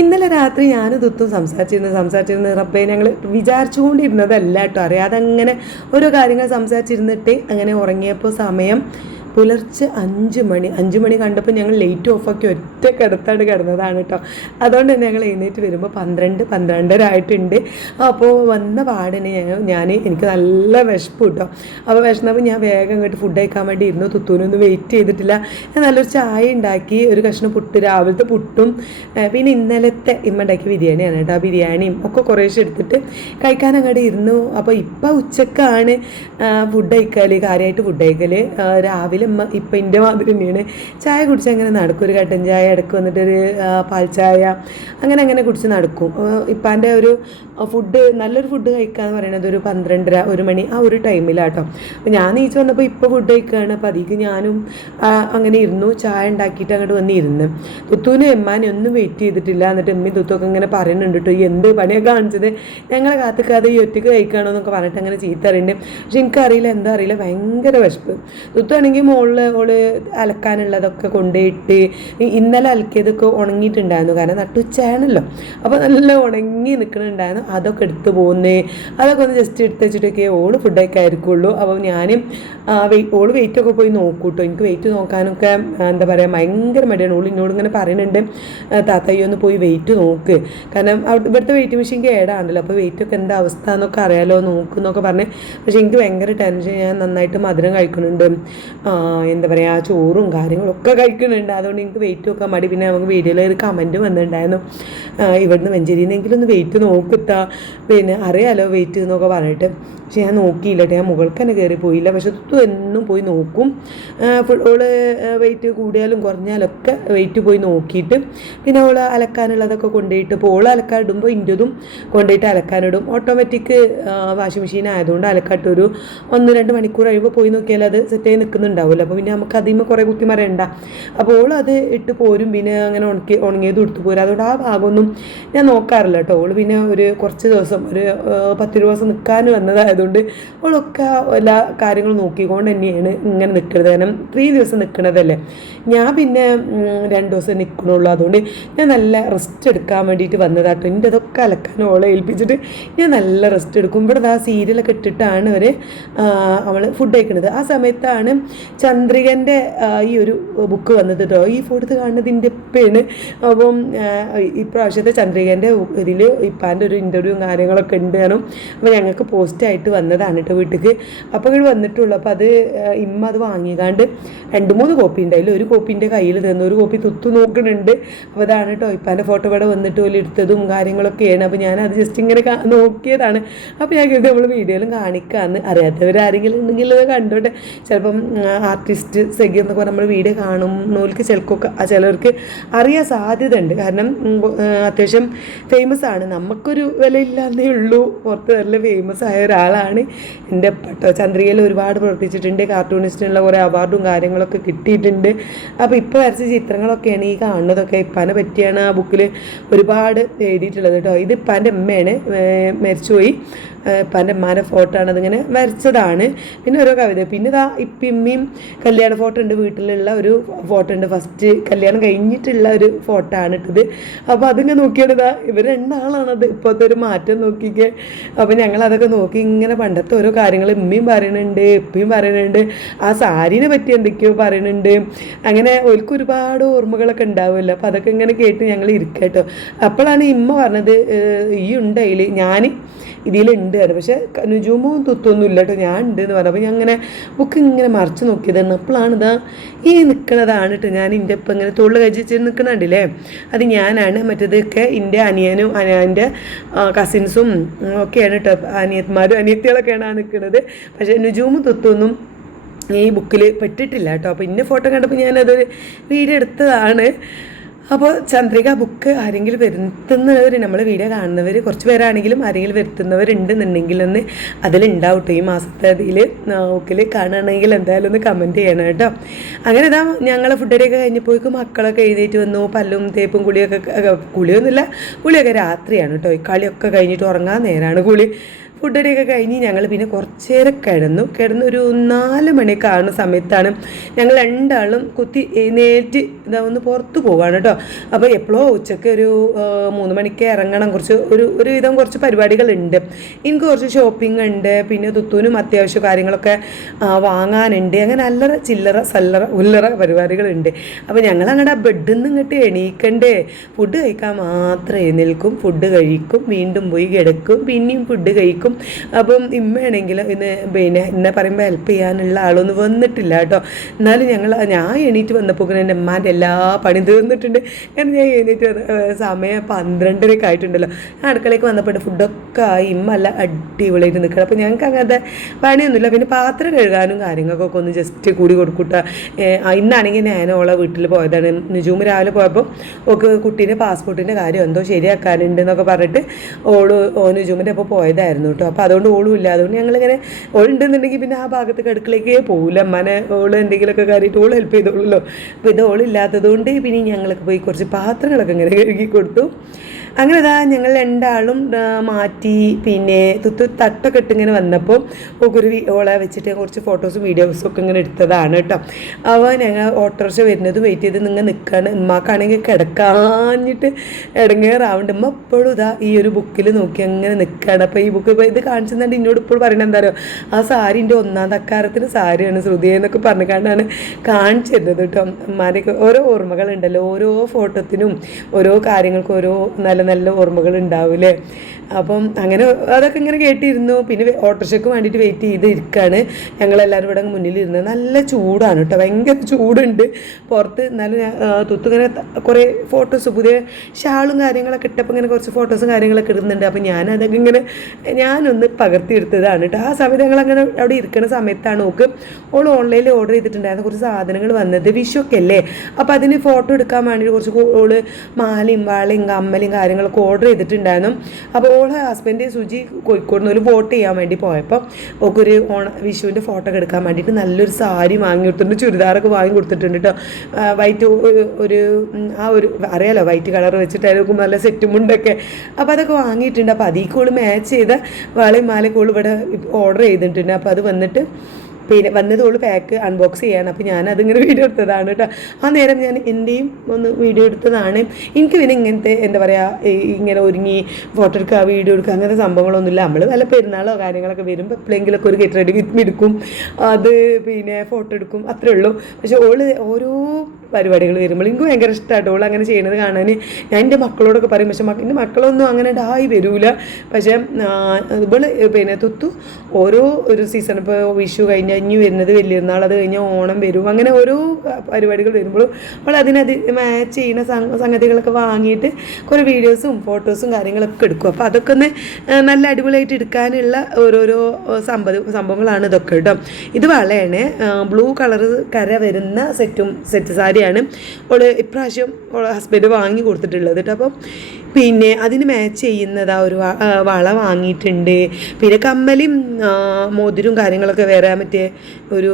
ഇന്നലെ രാത്രി ഞാനും തുത്തും സംസാരിച്ചിരുന്ന് റബ്ബേ ഞങ്ങൾ വിചാരിച്ചുകൊണ്ടിരുന്നതല്ല കേട്ടോ, അറിയാതെ അങ്ങനെ ഓരോ കാര്യങ്ങൾ സംസാരിച്ചിരുന്നിട്ട് അങ്ങനെ ഉറങ്ങിയപ്പോൾ സമയം പുലർച്ചെ 5 മണി കണ്ടപ്പോൾ ഞങ്ങൾ ലൈറ്റ് ഓഫാക്കി ഒറ്റ കിടത്താണ് കിടന്നതാണ് കേട്ടോ. അതുകൊണ്ട് തന്നെ ഞങ്ങൾ എഴുന്നേറ്റ് വരുമ്പോൾ 12-12:30 ആയിട്ടുണ്ട്. അപ്പോൾ വന്ന പാടിന് എനിക്ക് നല്ല വിശപ്പ് കിട്ടോ. അപ്പോൾ വിശന്നപ്പോൾ ഞാൻ വേഗം ഇങ്ങോട്ട് ഫുഡ് കഴിക്കാൻ വേണ്ടി ഇരുന്നു. തുത്തൂനൊന്നും വെയിറ്റ് ചെയ്തിട്ടില്ല. ഞാൻ നല്ലൊരു ചായ ഉണ്ടാക്കി, ഒരു കഷ്ണം പുട്ട്, രാവിലത്തെ പുട്ടും പിന്നെ ഇന്നലത്തെ ഇമ്മ ഉണ്ടാക്കിയ ബിരിയാണിയാണ് കേട്ടോ. ആ ബിരിയാണിയും ഒക്കെ കുറേശ്ശെ എടുത്തിട്ട് കഴിക്കാൻ അങ്ങോട്ട് ഇരുന്നു. അപ്പോൾ ഇപ്പം ഉച്ചക്കാണ് ഫുഡ് കഴിക്കൽ, കാര്യമായിട്ട് ഫുഡ് കഴിക്കൽ. രാവിലെ ഇപ്പം എൻ്റെ മാതിരി തന്നെയാണ്, ചായ കുടിച്ച് അങ്ങനെ നടക്കും. ഒരു കട്ടൻ ചായ ഇടയ്ക്ക് വന്നിട്ടൊരു പാൽ ചായ അങ്ങനെ കുടിച്ച് നടക്കും. ഇപ്പാൻ്റെ ഒരു നല്ലൊരു ഫുഡ് കഴിക്കുക എന്ന് പറയുന്നത് ഒരു 12:30-1 മണി ആ ഒരു ടൈമിലാട്ടോ. അപ്പോൾ ഞാൻ നീച്ച് വന്നപ്പോൾ ഇപ്പോൾ ഫുഡ് കഴിക്കുകയാണ്. അപ്പോൾ അതിലേക്ക് ഞാനും അങ്ങനെ ഇരുന്നു, ചായ ഉണ്ടാക്കിയിട്ട് അങ്ങോട്ട് വന്നിരുന്നു. തുത്തൂനും എമ്മാനും ഒന്നും വെയിറ്റ് ചെയ്തിട്ടില്ല. എന്നിട്ട് എമ്മി തുത്തൊക്കെ ഇങ്ങനെ പറയുന്നുണ്ട് കേട്ടോ, എന്ത് പണിയൊക്കെ കാണിച്ചത്, ഞങ്ങളെ കാത്തിക്കാതെ ഈ ഒറ്റയ്ക്ക് കഴിക്കുകയാണോ എന്നൊക്കെ പറഞ്ഞിട്ട് അങ്ങനെ ചീത്ത അറിയുന്നുണ്ട്. പക്ഷെ എനിക്കറിയില്ല, എന്താ അറിയില്ല, ഭയങ്കര വിശപ്പ്. തുത്താണെങ്കിൽ ഓള് അലക്കാനുള്ളതൊക്കെ കൊണ്ടുപോയിട്ട് ഇന്നലെ അലക്കിയതൊക്കെ ഉണങ്ങിയിട്ടുണ്ടായിരുന്നു, കാരണം നട്ടുച്ചയാണല്ലോ. അപ്പോൾ നല്ല ഉണങ്ങി നിൽക്കുന്നുണ്ടായിരുന്നു. അതൊക്കെ എടുത്ത് പോകുന്നേ, അതൊക്കെ ഒന്ന് ജസ്റ്റ് എടുത്ത് വെച്ചിട്ടൊക്കെ ഓള് ഫുഡൊക്കെ ആയിരിക്കുള്ളൂ. അപ്പോൾ ഞാനും ഓള് വെയിറ്റൊക്കെ പോയി നോക്കൂട്ടോ. എനിക്ക് വെയിറ്റ് നോക്കാനൊക്കെ എന്താ പറയുക ഭയങ്കര മടിയാണ്. ഓൾ എന്നോട് ഇങ്ങനെ പറയുന്നുണ്ട്, താത്തയ്യോ ഒന്ന് പോയി വെയിറ്റ് നോക്ക്, കാരണം ഇവിടുത്തെ വെയിറ്റ് മെഷീൻ കേടാണല്ലോ, അപ്പോൾ വെയിറ്റൊക്കെ എന്താ അവസ്ഥ എന്നൊക്കെ അറിയാലോ, നോക്കുന്നൊക്കെ പറഞ്ഞ്. പക്ഷേ എനിക്ക് ഭയങ്കര ടെൻഷൻ. ഞാൻ നന്നായിട്ട് മധുരം കഴിക്കുന്നുണ്ട്, എന്താ പറയുക ചോറും കാര്യങ്ങളൊക്കെ കഴിക്കുന്നുണ്ട്. അതുകൊണ്ട് എനിക്ക് വെയിറ്റ് നോക്കാൻ മടി. പിന്നെ നമുക്ക് വീഡിയോയിൽ ഒരു കമൻറ്റ് വന്നിട്ടുണ്ടായിരുന്നു, ഇവിടുന്ന് മഞ്ചേരിന്നെങ്കിലും ഒന്ന് വെയിറ്റ് നോക്കിത്താ, പിന്നെ അറിയാലോ വെയിറ്റ് എന്നൊക്കെ പറഞ്ഞിട്ട്. പക്ഷെ ഞാൻ നോക്കിയില്ല കേട്ടോ, ഞാൻ മുകൾക്ക് തന്നെ കയറി പോയില്ല. പക്ഷെ തുത്തു എന്നും പോയി നോക്കും. ഓള് വെയിറ്റ് കൂടിയാലും കുറഞ്ഞാലൊക്കെ വെയിറ്റ് പോയി നോക്കിയിട്ട് പിന്നെ ഓള് അലക്കാനുള്ളതൊക്കെ കൊണ്ടുപോയിട്ട്, ഇപ്പോൾ ഓള് അലക്കാനിടുമ്പോൾ ഇൻ്റെതും കൊണ്ടുപോയിട്ട് അലക്കാനിടും. ഓട്ടോമാറ്റിക് വാഷിംഗ് മെഷീൻ ആയതുകൊണ്ട് അലക്കാട്ട് ഒരു 1-2 മണിക്കൂർ കഴിയുമ്പോൾ പോയി നോക്കിയാൽ അത് സെറ്റായി നിൽക്കുന്നുണ്ടാവില്ല. അപ്പോൾ പിന്നെ നമുക്ക് അതിൽ കുറേ കുത്തി മറയണ്ട. അപ്പോൾ ഓൾ അത് ഇട്ട് പോരും, പിന്നെ അങ്ങനെ ഉണങ്ങിയത് എടുത്ത് പോരും. അതുകൊണ്ട് ആ ഭാഗമൊന്നും ഞാൻ നോക്കാറില്ല കേട്ടോ. ഓള് പിന്നെ ഒരു കുറച്ച് ദിവസം ഒരു 10 ദിവസം നിൽക്കാൻ വന്നതായതുകൊണ്ട് ഓളൊക്കെ എല്ലാ കാര്യങ്ങളും നോക്കിക്കൊണ്ട് തന്നെയാണ് ഇങ്ങനെ നിൽക്കുന്നത്. കാരണം 3 ദിവസം നിൽക്കണതല്ലേ, ഞാൻ പിന്നെ 2 ദിവസം നിൽക്കണുള്ളൂ. അതുകൊണ്ട് ഞാൻ നല്ല റെസ്റ്റ് എടുക്കാൻ വേണ്ടിയിട്ട് വന്നതാട്ടോ. എൻ്റെ അതൊക്കെ അലക്കാൻ ഓളെ ഏൽപ്പിച്ചിട്ട് ഞാൻ നല്ല റെസ്റ്റ് എടുക്കും. ഇവിടെ ആ സീരിയലൊക്കെ ഇട്ടിട്ടാണ് അവൾ ഫുഡ് കഴിക്കുന്നത്. ആ സമയത്താണ് ചന്ദ്രികൻ്റെ ഈ ഒരു ബുക്ക് വന്നത് കേട്ടോ. ഈ ഫോട്ടോത്ത് കാണുന്നതിൻ്റെ ഉപ്പയാണ്. അപ്പം ഇപ്രാവശ്യത്തെ ചന്ദ്രികൻ്റെ ഇതിൽ ഇപ്പാൻ്റെ ഒരു ഇൻ്റർവ്യൂവും കാര്യങ്ങളൊക്കെ ഉണ്ട് കാരണം. അപ്പോൾ ഞങ്ങൾക്ക് പോസ്റ്റായിട്ട് വന്നതാണ് കേട്ടോ വീട്ടിലേക്ക്. അപ്പോൾ ഇവിടെ വന്നിട്ടുള്ളൂ. അപ്പോൾ അത് ഇമ്മ അത് വാങ്ങിക്കാണ്ട് 2-3 കോപ്പി ഉണ്ടായില്ല, ഒരു കോപ്പീൻ്റെ കയ്യിൽ തന്നു, ഒരു കോപ്പി തുത്തു നോക്കുന്നുണ്ട്. അപ്പോൾ അതാണ് കേട്ടോ ഇപ്പാൻ്റെ ഫോട്ടോ ഇവിടെ വന്നിട്ട് പോലെ എടുത്തതും കാര്യങ്ങളൊക്കെയാണ്. അപ്പോൾ ഞാനത് ജസ്റ്റ് ഇങ്ങനെ നോക്കിയതാണ്. അപ്പോൾ ഞാൻ കേട്ടത് നമ്മൾ വീഡിയോയിലും കാണിക്കാമെന്ന്. അറിയാത്തവരാരെങ്കിലും ഉണ്ടെങ്കിൽ അത് കണ്ടോട്ടെ. ചിലപ്പം ആർട്ടിസ്റ്റ് സെഗി എന്നൊക്കെ നമ്മൾ വീഡിയോ കാണുന്നവർക്ക് ചിലർക്ക് അറിയാൻ സാധ്യത ഉണ്ട്, കാരണം അത്യാവശ്യം ഫേമസ് ആണ്. നമുക്കൊരു വിലയില്ലാന്നേ ഉള്ളൂ, പുറത്ത് നല്ല ഫേമസ് ആയ ഒരാളാണ് എൻ്റെ പട്ടോ. ചന്ദ്രികയിൽ ഒരുപാട് പ്രവർത്തിച്ചിട്ടുണ്ട്, കാർട്ടൂണിസ്റ്റിനുള്ള കുറേ അവാർഡും കാര്യങ്ങളൊക്കെ കിട്ടിയിട്ടുണ്ട്. അപ്പോൾ ഇപ്പോൾ വരച്ച ചിത്രങ്ങളൊക്കെയാണ് ഈ കാണുന്നതൊക്കെ. ഇപ്പാനെ പറ്റിയാണ് ആ ബുക്കിൽ ഒരുപാട് എഴുതിയിട്ടുള്ളത് കേട്ടോ. ഇത് ഇപ്പാൻ്റെ അമ്മയാണ്, മരിച്ചുപോയി. ഇപ്പാൻ്റെ അമ്മാൻ്റെ ഫോട്ടോ ആണ്, അതിങ്ങനെ വരച്ചതാണ്. പിന്നെ ഓരോ കവിത, പിന്നെ ഇതാ ഇപ്പിമ്മയും കല്യാണ ഫോട്ടോ ഉണ്ട്, വീട്ടിലുള്ള ഒരു ഫോട്ടോ ഉണ്ട്, ഫസ്റ്റ് കല്യാണം കഴിഞ്ഞിട്ടുള്ള ഒരു ഫോട്ടോ ആണ് ഇട്ടത്. അപ്പോൾ അതിങ്ങനെ നോക്കിയാണ് ഇതാ ഇവർ 2 ആളാണത്. ഇപ്പോഴത്തെ ഒരു മാറ്റം നോക്കിക്കേ. അപ്പോൾ ഞങ്ങളതൊക്കെ നോക്കി ഇങ്ങനെ പണ്ടത്തെ ഓരോ കാര്യങ്ങൾ ഉമ്മയും പറയുന്നുണ്ട്, ഇപ്പയും പറയുന്നുണ്ട്, ആ സാരീനെ പറ്റി എന്തൊക്കെയോ പറയുന്നുണ്ട്. അങ്ങനെ ഓർക്ക് ഒരുപാട് ഓർമ്മകളൊക്കെ ഉണ്ടാവുമല്ലോ. അപ്പോൾ അതൊക്കെ ഇങ്ങനെ കേട്ട് ഞങ്ങൾ ഇരിക്കുക കേട്ടോ. അപ്പോഴാണ് ഇമ്മ പറഞ്ഞത്, ഈ ഉണ്ട് അതിൽ, ഞാൻ ഇതിലുണ്ട്. പക്ഷേ നുജൂമോ തുത്തൊന്നും ഇല്ല കേട്ടോ, ഞാൻ ഉണ്ട് എന്ന് പറഞ്ഞു. അപ്പോൾ ഞാൻ അങ്ങനെ ബുക്ക് ഇങ്ങനെ മറിച്ച് നോക്കിയതാണ്. അപ്പോഴാണ് ഇതാ ഈ നിൽക്കുന്നതാണ് കേട്ടോ, ഞാൻ എൻ്റെ ഇപ്പം ഇങ്ങനെ തൊഴിൽ കഴിച്ച് നിൽക്കണുണ്ടല്ലേ, അത് ഞാനാണ്. മറ്റേതൊക്കെ എൻ്റെ അനിയനും എൻ്റെ കസിൻസും ഒക്കെയാണ് കേട്ടോ, അനിയന്മാരും അനിയത്തികളൊക്കെയാണ് ആ നിൽക്കുന്നത്. പക്ഷേ നുജൂമും തുത്തൊന്നും ഈ ബുക്കിൽ പെട്ടിട്ടില്ല കേട്ടോ. അപ്പോൾ ഇന്ന ഫോട്ടോ കണ്ടപ്പോൾ ഞാനതൊരു വീഡിയോ എടുത്തതാണ്. അപ്പോൾ ചന്ദ്രിക ബുക്ക് ആരെങ്കിലും വരുത്തുന്നവർ, നമ്മൾ വീഡിയോ കാണുന്നവർ കുറച്ച് പേരാണെങ്കിലും ആരെങ്കിലും വരുത്തുന്നവരുണ്ടെന്നുണ്ടെങ്കിൽ ഒന്ന് അതിലുണ്ടാവും കേട്ടോ. ഈ മാസത്തെ അതിൽ ബുക്കിൽ കാണുകയാണെങ്കിൽ എന്തായാലും ഒന്ന് കമൻറ്റ് ചെയ്യണം കേട്ടോ. അങ്ങനെ ഇതാ ഞങ്ങൾ ഫുഡടിയൊക്കെ കഴിഞ്ഞപ്പോഴേക്കും മക്കളൊക്കെ എഴുന്നേറ്റ് വന്നു. പല്ലും തേപ്പും കുളിയൊക്കെ, കുളിയൊന്നുമില്ല, കുളിയൊക്കെ രാത്രിയാണ് കേട്ടോ. കളിയൊക്കെ കഴിഞ്ഞിട്ട് ഉറങ്ങാൻ നേരമാണ് കുളി. ഫുഡടിയൊക്കെ കഴിഞ്ഞ് ഞങ്ങൾ പിന്നെ കുറച്ച് നേരം കിടന്നൊരു 4 മണിയൊക്കെ ആകുന്ന സമയത്താണ് ഞങ്ങൾ രണ്ടാളും കുത്തി എഴുന്നേറ്റ് ഒന്ന് പുറത്ത് പോവാണ് കേട്ടോ. അപ്പോൾ എപ്പോഴോ ഉച്ചയ്ക്ക് ഒരു 3 മണിക്ക് ഇറങ്ങണം. ഒരുവിധം കുറച്ച് പരിപാടികളുണ്ട്. എനിക്ക് കുറച്ച് ഷോപ്പിംഗ് ഉണ്ട്, പിന്നെ തുത്തൂനും അത്യാവശ്യം കാര്യങ്ങളൊക്കെ വാങ്ങാനുണ്ട്. അങ്ങനെ അല്ലറ ചില്ലറ ഉല്ലറ പരിപാടികളുണ്ട്. അപ്പോൾ ഞങ്ങൾ അങ്ങോട്ട് ആ ബെഡിൽ നിന്ന് ഇങ്ങോട്ട് എണീക്കണ്ടേ. ഫുഡ് കഴിക്കാൻ മാത്രം എഴുന്നേൽക്കും, ഫുഡ് കഴിക്കും, വീണ്ടും പോയി കിടക്കും, പിന്നെയും ഫുഡ് കഴിക്കും. അപ്പം ഇമ്മയാണെങ്കിൽ ഇന്നെ പറയുമ്പോൾ ഹെൽപ്പ് ചെയ്യാനുള്ള ആളൊന്നും വന്നിട്ടില്ല കേട്ടോ. എന്നാലും ഞാൻ എണീറ്റ് വന്നപ്പോൾ എൻ്റെ ഉമ്മാൻ്റെ എല്ലാ പണി തീർന്നിട്ടുണ്ട്. കാരണം ഞാൻ എണീറ്റ് സമയം 12:30 ആയിട്ടുണ്ടല്ലോ. അടുക്കളയ്ക്ക് വന്നപ്പോൾ ഫുഡൊക്കെ ആയി, ഇമ്മ അല്ല അടിപൊളിയായിട്ട് നിൽക്കണം. അപ്പോൾ ഞങ്ങൾക്ക് അങ്ങനത്തെ പണിയൊന്നുമില്ല. പിന്നെ പാത്രം കഴുകാനും കാര്യങ്ങൾക്കൊക്കെ ഒന്ന് ജസ്റ്റ് കൂടി കൊടുക്കൂട്ട. ഇന്നാണെങ്കിൽ ഞാൻ ഓളെ വീട്ടിൽ പോയതാണ്. നിജൂമ് രാവിലെ പോയപ്പോൾ ഓക്ക് കുട്ടീൻ്റെ പാസ്പോർട്ടിൻ്റെ കാര്യം എന്തോ ശരിയാക്കാനുണ്ട് എന്നൊക്കെ പറഞ്ഞിട്ട് നിജൂമിൻ്റെ അപ്പോൾ പോയതായിരുന്നു കേട്ടോ. അപ്പോൾ അതുകൊണ്ട് ഓളും ഇല്ല. അതുകൊണ്ട് ഞങ്ങളിങ്ങനെ ഓളുണ്ടെന്നുണ്ടെങ്കിൽ പിന്നെ ആ ഭാഗത്തേക്ക് അടുക്കളേക്കേ പോകില്ല. അമ്മനെ ഓള് എന്തെങ്കിലുമൊക്കെ കാര്യമായിട്ട് ഓള് ഹെൽപ്പ് ചെയ്തോളൂല്ലോ. അപ്പോൾ ഇത് ഓളില്ലാത്തത് കൊണ്ട് പിന്നെ ഞങ്ങൾക്ക് പോയി കുറച്ച് പാത്രങ്ങളൊക്കെ ഇങ്ങനെ കഴുകി കൊടുത്തു. അങ്ങനെ ഞങ്ങൾ രണ്ടാളും മാറ്റി. പിന്നെ തട്ടൊക്കെ ഇട്ടിങ്ങനെ വന്നപ്പോൾ ഓളെ വെച്ചിട്ട് കുറച്ച് ഫോട്ടോസും വീഡിയോസും ഒക്കെ ഇങ്ങനെ എടുത്തതാണ് കേട്ടോ. അപ്പോൾ ഞങ്ങൾ ഓട്ടോറിക്ഷ വരുന്നത് വെയിറ്റ് ചെയ്ത് നിങ്ങൾ നിൽക്കുകയാണ്. ഉമ്മാക്കാണെങ്കിൽ കിടക്കാഞ്ഞിട്ട് ഇടങ്ങേറാവുന്നുണ്ട്. ഉമ്മ എപ്പോഴും ഈ ഒരു ബുക്കിൽ നോക്കി അങ്ങനെ നിൽക്കുകയാണ്. അപ്പോൾ ഈ ബുക്ക് ഇത് കാണിച്ചു തന്നിട്ട് എന്നോട് ഇപ്പോൾ പറയണത് എന്തായാലും ആ സാരിൻ്റെ 1ാം തക്കാരത്തിന് സാരിയാണ് ശ്രുതിയെന്നൊക്കെ പറഞ്ഞുകൊണ്ടാണ് കാണിച്ചു തരുന്നത് കേട്ടോ. ഉമ്മാരെയൊക്കെ ഓരോ ഓർമ്മകളുണ്ടല്ലോ, ഓരോ ഫോട്ടോത്തിനും ഓരോ കാര്യങ്ങൾക്കും ഓരോ നല്ല നല്ല ഓർമ്മകൾ ഉണ്ടാവില്ലേ. അപ്പം അങ്ങനെ അതൊക്കെ ഇങ്ങനെ കേട്ടിരുന്നു. പിന്നെ ഓട്ടോറിക്ഷയ്ക്ക് വേണ്ടിയിട്ട് വെയിറ്റ് ചെയ്ത് ഇരിക്കുകയാണ് ഞങ്ങളെല്ലാവരും ഇവിടെ മുന്നിലിരുന്നത്. നല്ല ചൂടാണ് കേട്ടോ, ഭയങ്കര ചൂടുണ്ട് പുറത്ത്. എന്നാലും തുത്തിങ്ങനെ കുറേ ഫോട്ടോസ് പുതിയ ഷാളും കാര്യങ്ങളൊക്കെ ഇട്ടപ്പോൾ ഇങ്ങനെ കുറച്ച് ഫോട്ടോസും കാര്യങ്ങളൊക്കെ ഇടുന്നുണ്ട്. അപ്പോൾ ഞാനതൊക്കെ ഞാനൊന്ന് പകർത്തിയെടുത്തതാണ് കേട്ടോ. ആ സമയത്ത് ഞങ്ങളങ്ങനെ അവിടെ ഇരിക്കുന്ന സമയത്താണ് ഓൾ ഓൺലൈനിൽ ഓർഡർ ചെയ്തിട്ടുണ്ടായിരുന്നു കുറച്ച് സാധനങ്ങൾ വന്നത്. വിഷുവൊക്കെ അല്ലേ, അപ്പോൾ അതിന് ഫോട്ടോ എടുക്കാൻ വേണ്ടിയിട്ട് കുറച്ച് ഓള് മാലയും വാളയും കമ്മലും കാര്യങ്ങളൊക്കെ ഓർഡർ ചെയ്തിട്ടുണ്ടായിരുന്നു. അപ്പോൾ ഓളെ ഹസ്ബൻഡ് സുജി കോഴിക്കോട് നിന്ന് ഒരു വോട്ട് ചെയ്യാൻ വേണ്ടി പോയപ്പോൾ ഓക്കൊരു വിഷുവിൻ്റെ ഫോട്ടോ ഒക്കെ എടുക്കാൻ വേണ്ടിയിട്ട് നല്ലൊരു സാരി വാങ്ങി കൊടുത്തിട്ടുണ്ട്, ചുരിദാറൊക്കെ വാങ്ങി കൊടുത്തിട്ടുണ്ട് കേട്ടോ. വൈറ്റ് ഒരു അറിയാലോ, വൈറ്റ് കളർ വെച്ചിട്ടായിരിക്കും നല്ല സെറ്റും മുണ്ടൊക്കെ. അപ്പോൾ അതൊക്കെ വാങ്ങിയിട്ടുണ്ട്. അപ്പോൾ അതിൽ മാച്ച് ചെയ്ത വളയും മാലയൊക്കെ ഇവിടെ ഓർഡർ ചെയ്തിട്ടുണ്ട്. അപ്പോൾ അത് വന്നിട്ട് പിന്നെ വന്നതോള് പാക്ക് അൺബോക്സ് ചെയ്യാണ്. അപ്പോൾ ഞാനതിങ്ങനെ വീഡിയോ എടുത്തതാണ് കേട്ടോ. ആ നേരം ഞാൻ എൻ്റെയും ഒന്ന് വീഡിയോ എടുത്തതാണ്. എനിക്ക് പിന്നെ ഇങ്ങനത്തെ എന്താ പറയുക, ഇങ്ങനെ ഒരുങ്ങി ഫോട്ടോ എടുക്കുക വീഡിയോ എടുക്കുക അങ്ങനത്തെ സംഭവങ്ങളൊന്നുമില്ല. നമ്മൾ വല്ല പെരുന്നാളോ കാര്യങ്ങളൊക്കെ വരുമ്പോൾ എപ്പോഴെങ്കിലൊക്കെ ഒരു ഗെറ്റ് റെഡി വിത്ത് മീ എടുക്കും, അത് പിന്നെ ഫോട്ടോ എടുക്കും, അത്രേ ഉള്ളൂ. പക്ഷേ ഓരോ പരിപാടികൾ വരുമ്പോൾ എനിക്ക് ഭയങ്കര ഇഷ്ടമാട്ടോ ഓൾ അങ്ങനെ ചെയ്യണത് കാണാൻ. ഞാൻ എൻ്റെ മക്കളോടൊക്കെ പറയും, പക്ഷേ എൻ്റെ മക്കളൊന്നും അങ്ങനെ ഡായി വരൂല. പക്ഷേ ഇവള് പിന്നെ തുത്തു ഓരോ ഒരു സീസൺ, ഇപ്പോൾ വിഷു കഴിഞ്ഞ ഇനി വരുന്നത് വലിയൊരുന്നാൾ, അത് കഴിഞ്ഞാൽ ഓണം വരും, അങ്ങനെ ഓരോ പരിപാടികൾ വരുമ്പോഴും അവൾ മാച്ച് ചെയ്യുന്ന സംഗതികളൊക്കെ വാങ്ങിയിട്ട് കുറേ വീഡിയോസും ഫോട്ടോസും കാര്യങ്ങളൊക്കെ എടുക്കും. അപ്പോൾ അതൊക്കെ ഒന്ന് നല്ല അടിപൊളിയായിട്ട് എടുക്കാനുള്ള ഓരോരോ സംഭവങ്ങളാണ് ഇതൊക്കെ കേട്ടോ. ഇത് വളയാണ്, ബ്ലൂ കളർ കര വരുന്ന സെറ്റ് സാരിയാണ് ഇപ്രാവശ്യം ഹസ്ബൻഡ് വാങ്ങി കൊടുത്തിട്ടുള്ളത് കേട്ടോ. അപ്പം പിന്നെ അതിന് മാച്ച് ചെയ്യുന്നത് ഒരു വള വാങ്ങിയിട്ടുണ്ട്. പിന്നെ കമ്മലും മോതിരും കാര്യങ്ങളൊക്കെ വേറെ മറ്റേ ഒരു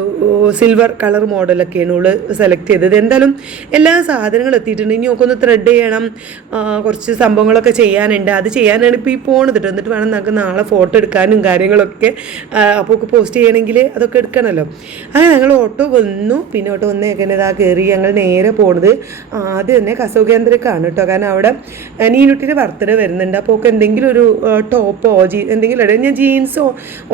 സിൽവർ കളർ മോഡലൊക്കെയാണ് ഓള് സെലക്ട് ചെയ്തത്. എന്തായാലും എല്ലാ സാധനങ്ങളും എത്തിയിട്ടുണ്ട്. ഇനി ഒക്കെ ഒന്ന് ത്രെഡ് ചെയ്യണം, കുറച്ച് സംഭവങ്ങളൊക്കെ ചെയ്യാനുണ്ട്. അത് ചെയ്യാനാണ് ഇപ്പോൾ ഈ പോണത് കേട്ടോ. എന്നിട്ട് വേണം നമുക്ക് നാളെ ഫോട്ടോ എടുക്കാനും കാര്യങ്ങളൊക്കെ. അപ്പോൾ ഒക്കെ പോസ്റ്റ് ചെയ്യണമെങ്കിൽ അതൊക്കെ എടുക്കണമല്ലോ. അങ്ങനെ ഞങ്ങൾ ഓട്ടോ വന്നു. പിന്നെ ഓട്ടോ വന്നേക്കന്നെ കയറി ഞങ്ങൾ നേരെ പോണത് ആദ്യം തന്നെ കസവ് കേന്ദ്രക്കാണ് കേട്ടോ. കാരണം അവിടെ നീനുട്ടിൻ്റെ ബർത്ത്ഡേ വരുന്നുണ്ട്. അപ്പോൾ ഒക്കെ എന്തെങ്കിലും ഒരു ടോപ്പോ എന്തെങ്കിലും ഇടാം. ഞാൻ ജീൻസ്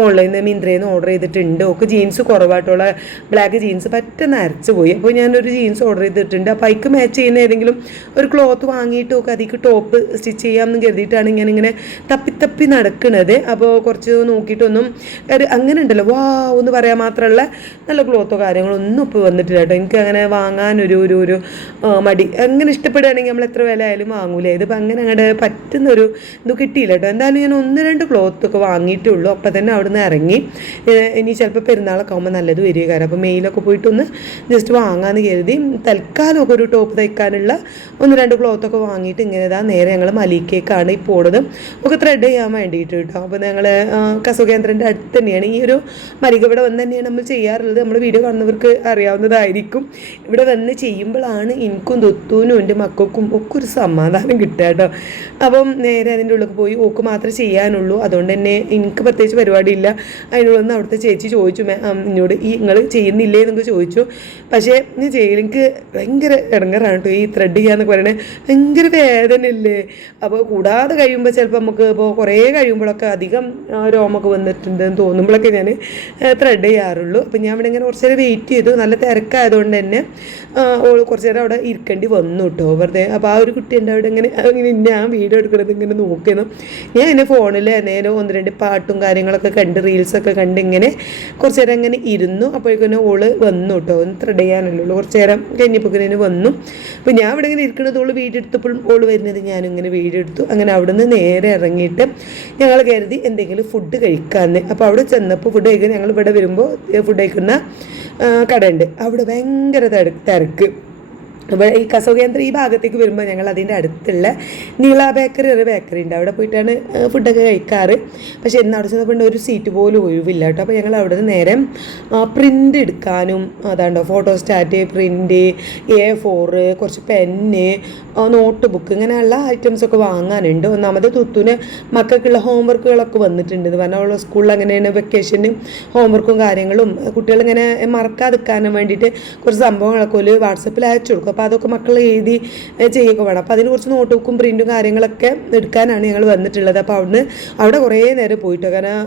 ഓൺലൈനിൽ നിന്ന് മിന്ത്രയിൽ നിന്ന് ഓർഡർ ചെയ്തിട്ടുണ്ട്. ഒക്കെ ജീൻസ് കുറവായിട്ടുള്ള ബ്ലാക്ക് ജീൻസ് പറ്റുന്ന അരച്ച് പോയി. അപ്പോൾ ഞാനൊരു ജീൻസ് ഓർഡർ ചെയ്തിട്ടുണ്ട്. അപ്പോൾ അതിക്ക് മാച്ച് ചെയ്യുന്ന ഏതെങ്കിലും ഒരു ക്ലോത്ത് വാങ്ങിയിട്ട് ഒക്കെ അതിക്ക് ടോപ്പ് സ്റ്റിച്ച് ചെയ്യാമെന്ന് കരുതിയിട്ടാണ് ഞാനിങ്ങനെ തപ്പി നടക്കുന്നത്. അപ്പോൾ കുറച്ച് നോക്കിയിട്ടൊന്നും അങ്ങനെ ഉണ്ടല്ലോ വാ ഒന്ന് പറയാൻ മാത്രമുള്ള നല്ല ക്ലോത്തോ കാര്യങ്ങളോ ഒന്നും ഇപ്പോൾ വന്നിട്ടില്ല കേട്ടോ. എനിക്ക് അങ്ങനെ വാങ്ങാനൊരു മടി. അങ്ങനെ ഇഷ്ടപ്പെടുകയാണെങ്കിൽ നമ്മൾ എത്ര വില ആയാലും വാങ്ങൂലേ. ഇതിപ്പോൾ അങ്ങനെ അങ്ങോട്ട് പറ്റുന്നൊരു ഇത് കിട്ടിയില്ല കേട്ടോ. എന്തായാലും ഞാൻ 1-2 ക്ലോത്തൊക്കെ വാങ്ങിയിട്ടുള്ളൂ. അപ്പം തന്നെ അവിടെ നിന്ന് ഇറങ്ങി. ഇനി ചിലപ്പോൾ പെരുന്നാൾ പെരുന്നാളൊക്കെ ആകുമ്പോൾ നല്ലത് വരിക കാരണം അപ്പോൾ മെയിലൊക്കെ പോയിട്ടൊന്ന് ജസ്റ്റ് വാങ്ങാമെന്ന് കരുതി തൽക്കാലമൊക്കെ ഒരു ടോപ്പ് തയ്ക്കാനുള്ള 1-2 ക്ലോത്തൊക്കെ വാങ്ങിയിട്ട് ഇങ്ങനെ നേരെ ഞങ്ങൾ മലിക്കേക്കാണ് ഈ പോണത് ഒക്കെ ത്രെഡ് ചെയ്യാൻ വേണ്ടിയിട്ട് കേട്ടോ. അപ്പോൾ ഞങ്ങൾ കസുകേന്ദ്രൻ്റെ അടുത്ത് തന്നെയാണ് ഈ ഒരു മലിക ഇവിടെ വന്ന് തന്നെയാണ് നമ്മൾ ചെയ്യാറുള്ളത്. നമ്മൾ വീഡിയോ കാണുന്നവർക്ക് അറിയാവുന്നതായിരിക്കും. ഇവിടെ വന്ന് ചെയ്യുമ്പോഴാണ് എനിക്കും ദുത്തൂനും എൻ്റെ മക്കൾക്കും ഒക്കെ ഒരു സമാധാനം കിട്ടുക കേട്ടോ. അപ്പം നേരെ അതിൻ്റെ ഉള്ളിൽ പോയി ഓക്ക് മാത്രമേ ചെയ്യാനുള്ളൂ, അതുകൊണ്ട് തന്നെ എനിക്ക് പ്രത്യേകിച്ച് പരിപാടിയില്ല. അതിനുള്ളൊന്ന് അവിടുത്തെ ചേച്ചി ചോദിച്ചു എന്നോട് നിങ്ങൾ ചെയ്യുന്നില്ലേ എന്നൊക്കെ ചോദിച്ചു. പക്ഷേ ഞാൻ ചെയ്യില്ല, എനിക്ക് ഭയങ്കര ഇടങ്ങറാണ് കേട്ടോ ഈ ത്രെഡ് ചെയ്യാന്നൊക്കെ പറയണേ, ഭയങ്കര വേദനയില്ലേ. അപ്പോൾ കൂടാതെ കഴിയുമ്പോൾ ചിലപ്പോൾ നമുക്ക് ഇപ്പോൾ കുറേ കഴിയുമ്പോഴൊക്കെ അധികം രോമൊക്കെ വന്നിട്ടുണ്ടെന്ന് തോന്നുമ്പോഴൊക്കെ ഞാൻ ത്രെഡ് ചെയ്യാറുള്ളൂ. അപ്പോൾ ഞാൻ ഇവിടെ ഇങ്ങനെ കുറച്ച് നേരം വെയിറ്റ് ചെയ്തു. നല്ല തിരക്കായതുകൊണ്ട് തന്നെ കുറച്ച് നേരം അവിടെ ഇരിക്കേണ്ടി വന്നു കേട്ടോ വെറുതെ. അപ്പോൾ ആ ഒരു കുട്ടി എൻ്റെ അവിടെ ഇങ്ങനെ ഞാൻ വീഡിയോ എടുക്കുന്നത് ഇങ്ങനെ നോക്കുന്നു. ഞാൻ എൻ്റെ ഫോണിൽ നേരെ 1-2 പാട്ടും കാര്യങ്ങളൊക്കെ കണ്ട് റീൽസൊക്കെ കണ്ട് ഇങ്ങനെ കുറച്ച് നേരം ഇങ്ങനെ ഇരുന്നു. അപ്പോഴേക്കും ഓള് വന്നു കേട്ടോ, ഒന്ന് ത്രെഡ് ചെയ്യാനല്ലോ കുറച്ച് നേരം കഴിഞ്ഞപ്പോഴേക്കും വന്നു. അപ്പോൾ ഞാൻ ഇവിടെ ഇങ്ങനെ ഇരിക്കുന്നത് ഓള് വീഡിയോ എടുത്തപ്പോൾ ഓള് വരുന്നത് ഞാനും ഇങ്ങനെ വീഡിയോ എടുത്തു. അങ്ങനെ അവിടെ നിന്ന് നേരെ ഇറങ്ങിയിട്ട് ഞങ്ങൾ കരുതി എന്തെങ്കിലും ഫുഡ് കഴിക്കാമെന്ന്. അപ്പോൾ അവിടെ ചെന്നപ്പോൾ ഫുഡ് കഴിക്കാൻ ഞങ്ങൾ ഇവിടെ വരുമ്പോൾ ഫുഡ് കഴിക്കുന്ന കടയുണ്ട്, അവിടെ ഭയങ്കര തിരക്ക്. അപ്പോൾ ഈ കസവകേന്ദ്രം ഈ ഭാഗത്തേക്ക് വരുമ്പോൾ ഞങ്ങൾ അതിൻ്റെ അടുത്തുള്ള നീള ബേക്കറി ഒരു ബേക്കറി ഉണ്ട്, അവിടെ പോയിട്ടാണ് ഫുഡൊക്കെ കഴിക്കാറ്. പക്ഷേ ഇന്ന് അവിടെ ചെന്നപ്പോൾ ഒരു സീറ്റ് പോലും ഒഴിവില്ല കേട്ടോ. അപ്പോൾ ഞങ്ങൾ അവിടെ നിന്ന് നേരെ പ്രിൻ്റ് എടുക്കാനും അതാണ്ടോ ഫോട്ടോസ്റ്റാറ്റ്, പ്രിൻ്റ്, A4, കുറച്ച് പെന്ന്, നോട്ട് ബുക്ക് ഇങ്ങനെയുള്ള ഐറ്റംസൊക്കെ വാങ്ങാനുണ്ട്. ഒന്നാമത് തുത്തുന് മക്കൾക്കുള്ള ഹോംവർക്കുകളൊക്കെ വന്നിട്ടുണ്ട്. പറഞ്ഞാൽ അവൾ സ്കൂളിൽ അങ്ങനെയാണ് വെക്കേഷനും ഹോംവർക്കും കാര്യങ്ങളും കുട്ടികളിങ്ങനെ മറക്കാതിരിക്കാനും വേണ്ടിയിട്ട് കുറച്ച് സംഭവങ്ങളൊക്കെ ഒരു വാട്സപ്പിൽ അയച്ചു കൊടുക്കും. അപ്പോൾ അതൊക്കെ മക്കൾ എഴുതി ചെയ്യുകയൊക്കെ വേണം. അപ്പോൾ അതിന് കുറച്ച് നോട്ട് ബുക്കും പ്രിൻറ്റും കാര്യങ്ങളൊക്കെ എടുക്കാനാണ് ഞങ്ങൾ വന്നിട്ടുള്ളത്. അപ്പോൾ അവിടെ കുറേ നേരം പോയിട്ടോ, കാരണം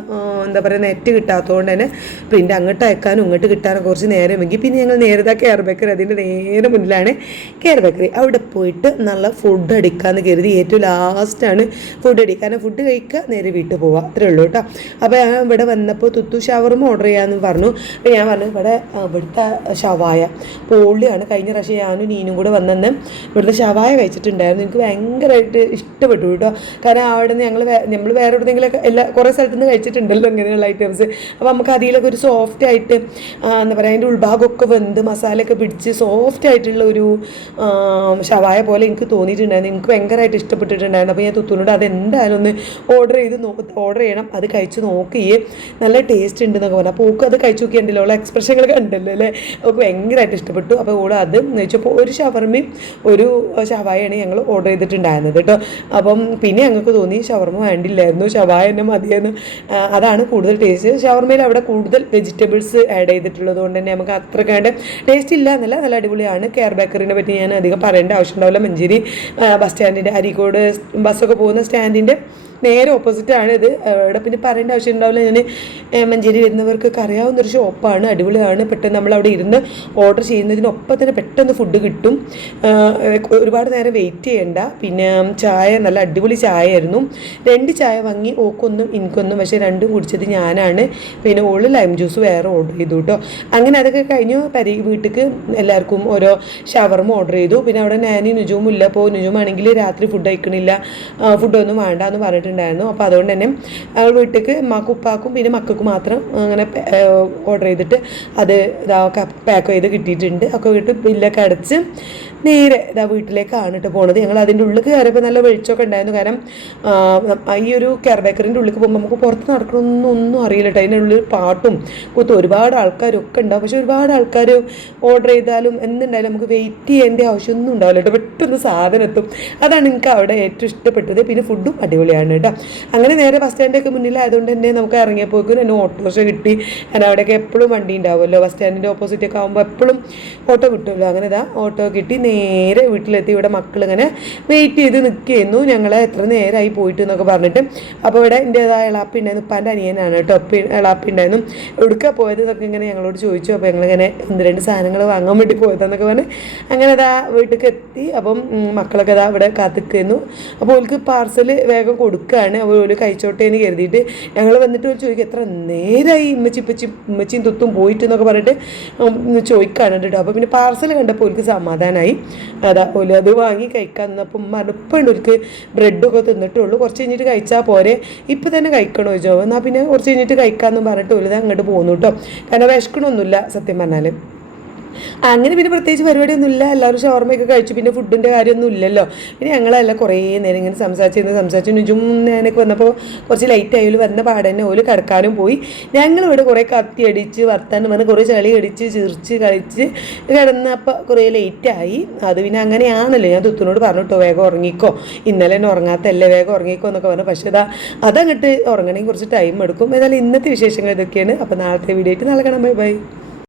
എന്താ പറയുക നെറ്റ് കിട്ടാത്തതുകൊണ്ട് തന്നെ പ്രിൻ്റ് അങ്ങോട്ട് അയക്കാനും ഇങ്ങോട്ട് കിട്ടാനും കുറച്ച് നേരം വൈകി. പിന്നെ ഞങ്ങൾ നേരത്തെ കെയർ ബേക്കറി, അതിൻ്റെ നേരെ മുന്നിലാണ് കെയർ ബേക്കറി, അവിടെ പോയിട്ട് നല്ല ഫുഡ് അടിക്കാമെന്ന് കരുതി. ഏറ്റവും ലാസ്റ്റാണ് ഫുഡ് അടിക്കുക, കാരണം ഫുഡ് കഴിക്കുക നേരെ വീട്ടിൽ പോവുക, അത്രേ ഉള്ളൂ കേട്ടോ. അപ്പോൾ ഞാൻ ഇവിടെ വന്നപ്പോൾ തുത്തു ഷവർമ ഓർഡർ ചെയ്യാമെന്ന് പറഞ്ഞു. അപ്പോൾ ഞാൻ പറഞ്ഞു ഇവിടുത്തെ ഷവായ പൊള്ളിയാണ്. കഴിഞ്ഞ പ്രാവശ്യം ഞാനും നീനും കൂടെ വന്നെന്ന് ഇവിടുത്തെ ഷവായ കഴിച്ചിട്ടുണ്ടായിരുന്നു. എനിക്ക് ഭയങ്കരമായിട്ട് ഇഷ്ടപ്പെട്ടു കേട്ടോ. കാരണം അവിടെ നിന്ന് നമ്മൾ വേറെ എവിടെയെങ്കിലൊക്കെ കുറേ സ്ഥലത്തു നിന്ന് കഴിച്ചിട്ടുണ്ടല്ലോ ഇങ്ങനെയുള്ള ഐറ്റംസ്. അപ്പോൾ നമുക്ക് അതിലൊക്കെ ഒരു സോഫ്റ്റ് ആയിട്ട് എന്താ പറയുക അതിൻ്റെ ഉൾഭാഗമൊക്കെ വെന്ത് മസാലയൊക്കെ പിടിച്ച് സോഫ്റ്റ് ആയിട്ടുള്ള ഒരു ഷവായ പോലെ എനിക്ക് തോന്നിയിട്ടുണ്ടായിരുന്നു. എനിക്ക് ഭയങ്കരമായിട്ട് ഇഷ്ടപ്പെട്ടിട്ടുണ്ടായിരുന്നു. അപ്പോൾ ഞാൻ തുത്തുനോട് അതെന്തായാലും ഒന്ന് ഓർഡർ ചെയ്യണം, അത് കഴിച്ച് നോക്കിയേ നല്ല ടേസ്റ്റ് ഉണ്ടെന്നൊക്കെ പറഞ്ഞു. അപ്പോൾ ഓക്ക് അത് കഴിച്ച് നോക്കിയിട്ടുണ്ടല്ലോ, ഉള്ള എക്സ്പ്രഷനൊക്കെ ഉണ്ടല്ലോ അല്ലേ, ഓക്ക് ഭയങ്കരമായിട്ട് ഇഷ്ടപ്പെട്ടു. അപ്പോൾ ഓൾ അത് വെച്ചപ്പോൾ ഒരു ഷവർമയും ഒരു ഷവായാണ് ഞങ്ങൾ ഓർഡർ ചെയ്തിട്ടുണ്ടായിരുന്നത് കേട്ടോ. അപ്പം പിന്നെ ഞങ്ങൾക്ക് തോന്നി ഷവർമ വേണ്ടില്ലായിരുന്നു, ഷവായ തന്നെ മതിയായിരുന്നു, അതാണ് കൂടുതൽ ടേസ്റ്റ്. ഷവർമയിൽ അവിടെ കൂടുതൽ വെജിറ്റബിൾസ് ആഡ് ചെയ്തിട്ടുള്ളത് കൊണ്ട് തന്നെ നമുക്ക് അത്ര കണ്ട് ടേസ്റ്റ് ഇല്ല എന്നല്ല, നല്ല അടിപൊളിയാണ്. കെയർ ബേക്കറിനെ പറ്റി ഞാൻ അധികം പറയേണ്ട ആവശ്യമുണ്ടാവില്ല. മഞ്ചേരി ബസ് സ്റ്റാൻഡിൻ്റെ അരീക്കോട് ബസ്സൊക്കെ പോകുന്ന സ്റ്റാൻഡിൻ്റെ നേരെ ഓപ്പോസിറ്റാണ് ഇത്. ഇവിടെ പിന്നെ പറയേണ്ട ആവശ്യം ഉണ്ടാവില്ല. ഞാൻ മഞ്ചേരി വരുന്നവർക്കൊക്കെ അറിയാവുന്നൊരു ഷോപ്പാണ്, അടിപൊളിയാണ്. പെട്ടെന്ന് നമ്മളവിടെ ഇരുന്ന് ഓർഡർ ചെയ്യുന്നതിനൊപ്പം തന്നെ പെട്ടെന്ന് ഫുഡ് കിട്ടും, ഒരുപാട് നേരം വെയിറ്റ് ചെയ്യണ്ട. പിന്നെ ചായ നല്ല അടിപൊളി ചായ ആയിരുന്നു. 2 ചായ വാങ്ങി, ഓക്കൊന്നും എനിക്കൊന്നും, പക്ഷേ 2 കുടിച്ചത് ഞാനാണ്. പിന്നെ ഓള് ലൈം ജ്യൂസ് വേറെ ഓർഡർ ചെയ്തു കേട്ടോ. അങ്ങനെ അതൊക്കെ കഴിഞ്ഞു വീട്ടിലേക്ക് എല്ലാവർക്കും ഓരോ ഷവർമ ഓർഡർ ചെയ്തു. പിന്നെ അവിടെ നാനി നുജുവും ഇല്ല. അപ്പോൾ നുജുമാണെങ്കിൽ രാത്രി ഫുഡ് കഴിക്കണില്ല, ഫുഡൊന്നും വേണ്ട എന്ന് പറഞ്ഞിട്ടുണ്ടായിരുന്നു. അപ്പോൾ അതുകൊണ്ട് തന്നെ വീട്ടിലേക്ക് ഉപ്പാക്കും പിന്നെ മക്കൾക്ക് മാത്രം അങ്ങനെ ഓർഡർ ചെയ്തിട്ട് അത് പാക്ക് ചെയ്ത് കിട്ടിയിട്ടുണ്ട്. ഒക്കെ വീട്ടിൽ ബില്ലൊക്കെ അടച്ച് നേരെ വീട്ടിലേക്കാണ് കേട്ടോ പോണത്. ഞങ്ങൾ അതിൻ്റെ ഉള്ളിൽ കയറിയപ്പോൾ നല്ല വെളിച്ചമൊക്കെ ഉണ്ടായിരുന്നു. കാരണം ഈ ഒരു കെയർ ബേക്കറിൻ്റെ ഉള്ളിൽ പോകുമ്പോൾ നമുക്ക് പുറത്ത് നടക്കണമെന്നൊന്നും അറിയില്ല കേട്ടോ. അതിൻ്റെ ഉള്ളിൽ പാട്ടും കുത്തും ഒരുപാട് ആൾക്കാരൊക്കെ ഉണ്ടാവും. പക്ഷേ ഒരുപാട് ആൾക്കാർ ഓർഡർ ചെയ്താലും എന്തുണ്ടായാലും നമുക്ക് വെയിറ്റ് ചെയ്യേണ്ട ആവശ്യമൊന്നും ഉണ്ടാവില്ല കേട്ടോ, പെട്ടെന്ന് സാധനം എത്തും. അതാണ് എനിക്ക് അവിടെ ഏറ്റവും ഇഷ്ടപ്പെട്ടത്. പിന്നെ ഫുഡും അടിപൊളിയാണ് കേട്ടോ. അങ്ങനെ നേരെ ബസ് സ്റ്റാൻഡൊക്കെ മുന്നിലായതുകൊണ്ട് തന്നെ നമുക്ക് ഇറങ്ങിയപ്പോഴേക്കും എന്നെ ഓട്ടോറിക്ഷ കിട്ടി. കാരണം അവിടെയൊക്കെ എപ്പോഴും വണ്ടി ഉണ്ടാവുമല്ലോ, ബസ് സ്റ്റാൻഡിൻ്റെ ഓപ്പോസിറ്റൊക്കെ ആകുമ്പോൾ എപ്പോഴും ഓട്ടോ കിട്ടുമല്ലോ. അങ്ങനെ ഓട്ടോ കിട്ടി നേരെ വീട്ടിലെത്തി. ഇവിടെ മക്കളിങ്ങനെ വെയിറ്റ് ചെയ്ത് നിൽക്കുകയായിരുന്നു, ഞങ്ങളെ എത്ര നേരമായി പോയിട്ട് എന്നൊക്കെ പറഞ്ഞിട്ട്. അപ്പോൾ ഇവിടെ എൻ്റേതായ എളാപ്പി ഉണ്ടായിരുന്നു, ഉപ്പാൻ്റെ അനിയനാണ് കേട്ടോ. എളാപ്പി ഉണ്ടായിരുന്നു. എവിടുക്ക പോയത് എന്നൊക്കെ ഇങ്ങനെ ഞങ്ങളോട് ചോദിച്ചു. അപ്പോൾ ഞങ്ങളിങ്ങനെ 1-2 സാധനങ്ങൾ വാങ്ങാൻ വേണ്ടി പോയതെന്നൊക്കെ പറഞ്ഞ് അങ്ങനെ വീട്ടിലേക്ക് എത്തി. അപ്പം മക്കളൊക്കെ ഇവിടെ കാത്തിക്കുന്നു. അപ്പോൾ അവർക്ക് പാർസൽ വേഗം കൊടുക്കുകയാണ്. അവർ കഴിച്ചോട്ടെ എന്ന് കരുതിയിട്ട് ഞങ്ങൾ വന്നിട്ട് ചോദിക്കും എത്ര നേരമായി ഉമ്മച്ചിയും തുത്തും പോയിട്ട് എന്നൊക്കെ പറഞ്ഞിട്ട് ചോദിക്കുകയാണ് കേട്ടോ. അപ്പോൾ പിന്നെ പാർസൽ കണ്ടപ്പോൾ അവർക്ക് സമാധാനമായി. അതാ ഓല് അത് വാങ്ങി കഴിക്കാൻ നിന്നപ്പോൾ ഉമ്മ അടുപ്പുണ്ട് ഒരിക്കൽ ബ്രെഡൊക്കെ തിന്നിട്ടുള്ളൂ, കുറച്ച് കഴിഞ്ഞിട്ട് കഴിച്ചാൽ പോരെ, ഇപ്പം തന്നെ കഴിക്കണോ ജോ, എന്നാൽ പിന്നെ കുറച്ച് കഴിഞ്ഞിട്ട് കഴിക്കാമെന്ന് പറഞ്ഞിട്ട് ഓല് അങ്ങോട്ട് പോകുന്നു കേട്ടോ. കാരണം വിശക്കണമൊന്നുമില്ല സത്യം പറഞ്ഞാൽ. അങ്ങനെ പിന്നെ പ്രത്യേകിച്ച് പരിപാടിയൊന്നുമില്ല, എല്ലാവരും ഷവർമയൊക്കെ കഴിച്ചു. പിന്നെ ഫുഡിൻ്റെ കാര്യമൊന്നും ഇല്ലല്ലോ. പിന്നെ ഞങ്ങളെല്ലാം കുറേ നേരം ഇങ്ങനെ സംസാരിച്ച് നുജും ഞാനൊക്കെ വന്നപ്പോൾ കുറച്ച് ലൈറ്റ് ആയാലും വന്ന പാടെ തന്നെ ഓല് കിടക്കാനും പോയി. ഞങ്ങളിവിടെ കുറേ കത്തി അടിച്ച് വർത്താനം വന്ന് കുറേ ചളി അടിച്ച് ചിരിച്ച് കളിച്ച് കിടന്നപ്പോൾ കുറേ ലേറ്റായി. അത് പിന്നെ അങ്ങനെയാണല്ലോ. ഞാൻ തുത്തിനോട് പറഞ്ഞിട്ടോ വേഗം ഉറങ്ങിക്കോ, ഇന്നലെ തന്നെ ഉറങ്ങാത്തല്ലേ, വേഗം ഉറങ്ങിക്കോ എന്നൊക്കെ പറഞ്ഞു. പക്ഷേ അതങ്ങോട്ട് ഉറങ്ങണമെങ്കിൽ കുറച്ച് ടൈം എടുക്കും. ഏതായാലും ഇന്നത്തെ വിശേഷങ്ങൾ ഇതൊക്കെയാണ്. അപ്പോൾ നാളത്തെ വീഡിയോ ആയിട്ട് നാളെ കാണാം. Bye bye.